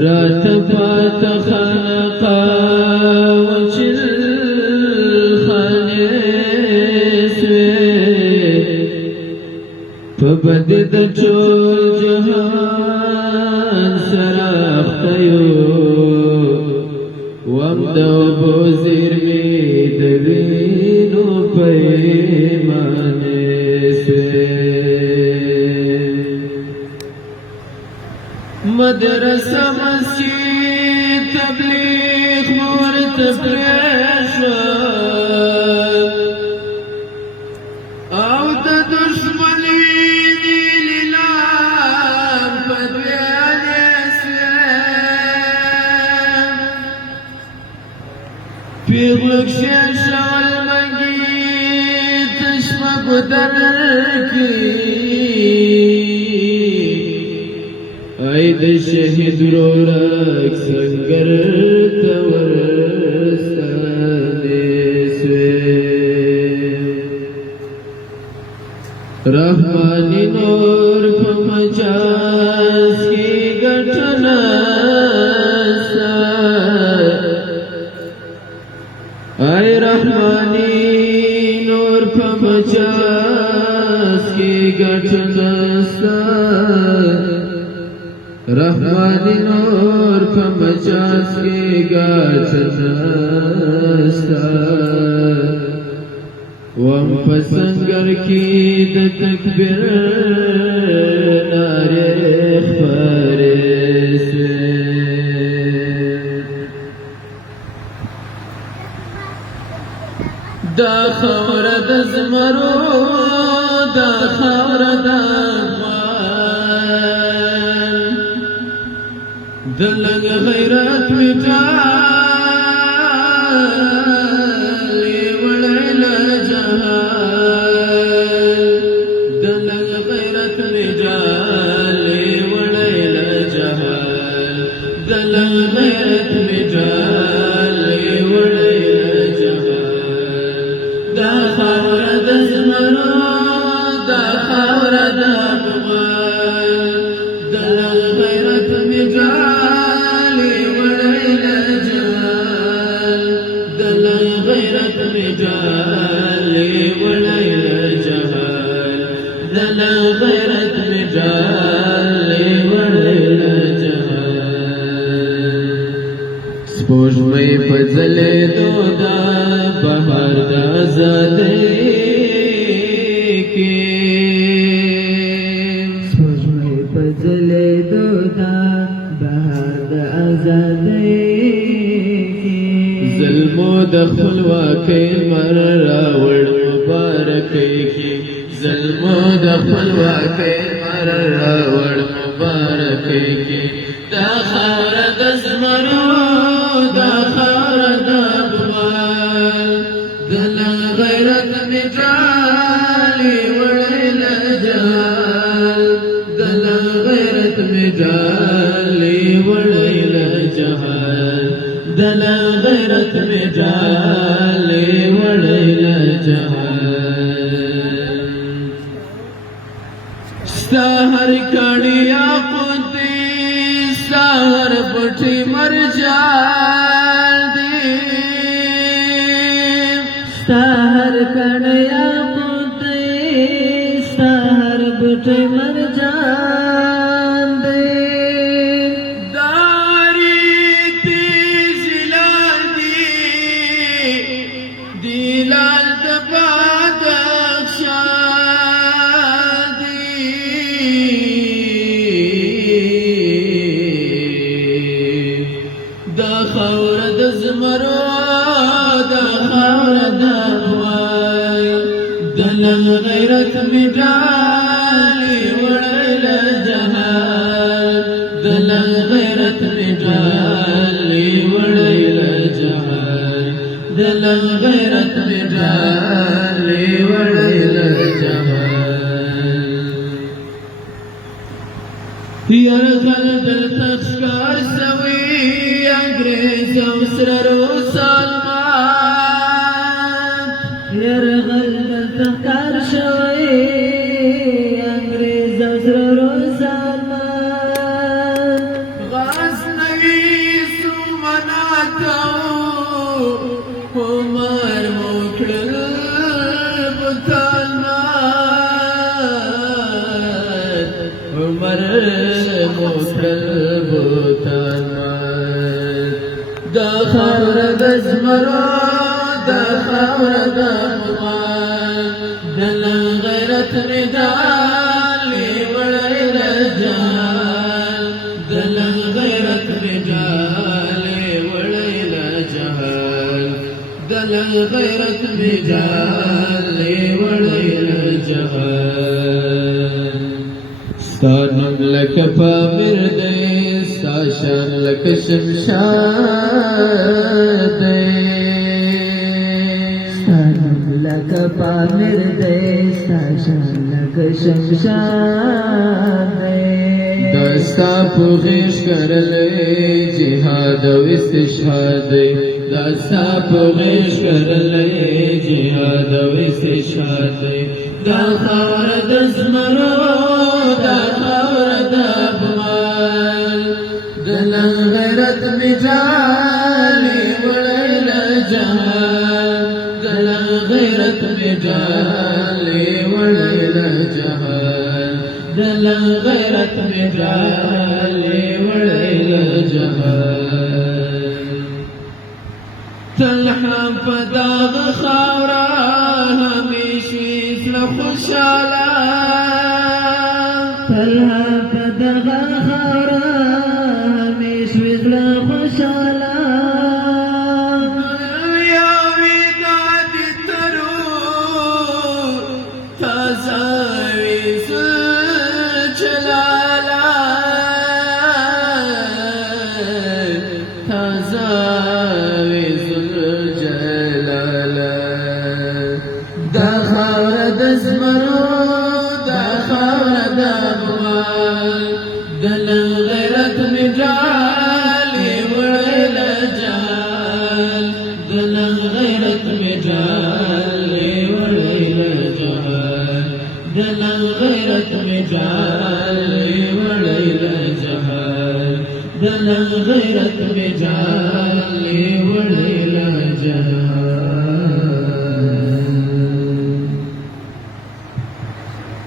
رات پات خانقا وچل خانه سوی پبد د ټول جهان سراختیو وم د اوبو زیرمې د وینو پیمانې مدرسه مسجد تبلیغ ورته پرېښود او د دښمنۍ نیلي لام په دویانې سوې پیغلو کښې شول منګي تشمه ګودر کړي ای د شهید ورورک سنگر ته ورستانې سوې رحماني نور په مجاز کې ګټه نسته ای رحماني نور په مجاز کې ګټه نسته رحمانی نور په مجاز کې ګټه نسته وم په سنګر کې د تکبیر نارې خپرې سوې دا خاوره د زمرو دا خاوره د دلنگ غیرت مٹالی وڑیل جہال دلنگ غیرت مٹالی وڑیل جہال دلنگ غیرت مٹالی وڑیل جہال دا خاور دزمرو دا خاور دموال دلنگ غیرت مٹالی مجالي وليل جهال دلا غيرت مجالي وليل جهال سپوږمۍ په ځلېدو ده بهار د ازادۍ کې سپوږمۍ په ځلېدو ده بهار د ازادۍ ظلمو د خپلواکۍ لمر راوړ مبارکۍ کې ظلمو د خپلواکۍ لمر راوړ مبارکۍ کې دا خاوره د زمرو دا خاوره د افغان دله غیرت مجالي وړیل جهال دله غیرت مجالي وړیل جهال دلا غیرت مجالي وړیل جهال ستا هر کاڼي یاقوتي ستا هر پټي مرجان دي ستا هر کاڼي یاقوتي ستا هر پټي مرجان دي دلال د بادشاه دی دا خاوره د زمرو دا خاوره د افغان دلال غیرت مجالي وړیل جهال دلال غیرت مجالي وړیل جهال دلا غیرت مجالي وړیل جهال یرغل دلته ښکار سوي انګریز او سره روسان وکړل بوتان مات دا خاوره د زمرو دا خاوره د افغان دل غیرت رجال وړی رجال دل غیرت رجال وړی رجال دل غیرت رجال وړی رجال ستا نوم لکه پامیر دی ستا شان لکه شمشاد دی ستا نوم لکه پامیر دی ستا شان لکه شمشاد دی دا ستا په غیږ کرلی جهاد او استشهاد دی دا ستا په غیږ کرلی جهاد او استشهاد دی دا خاوره د زمرو دا خاوره د افغان دل غیرت مجالي وړی له جهان دل غیرت مجالي وړی له جهان دل غیرت مجالي وړی له جهان تلحا په دغه خاوره همیشه زړه خوشاله تلها په دغه خاوره همیشه زړه خوشاله یوې دادې ترو تازه وي زلجلاله تازه وي زلجلاله دا خاوره د زمرو دا خاوره د افغان دل غیرت مجالي وړی له جهان دل غیرت مجالي وړی له جهان دل غیرت مجالي وړی له جهان دل غیرت مجالي وړی له جهان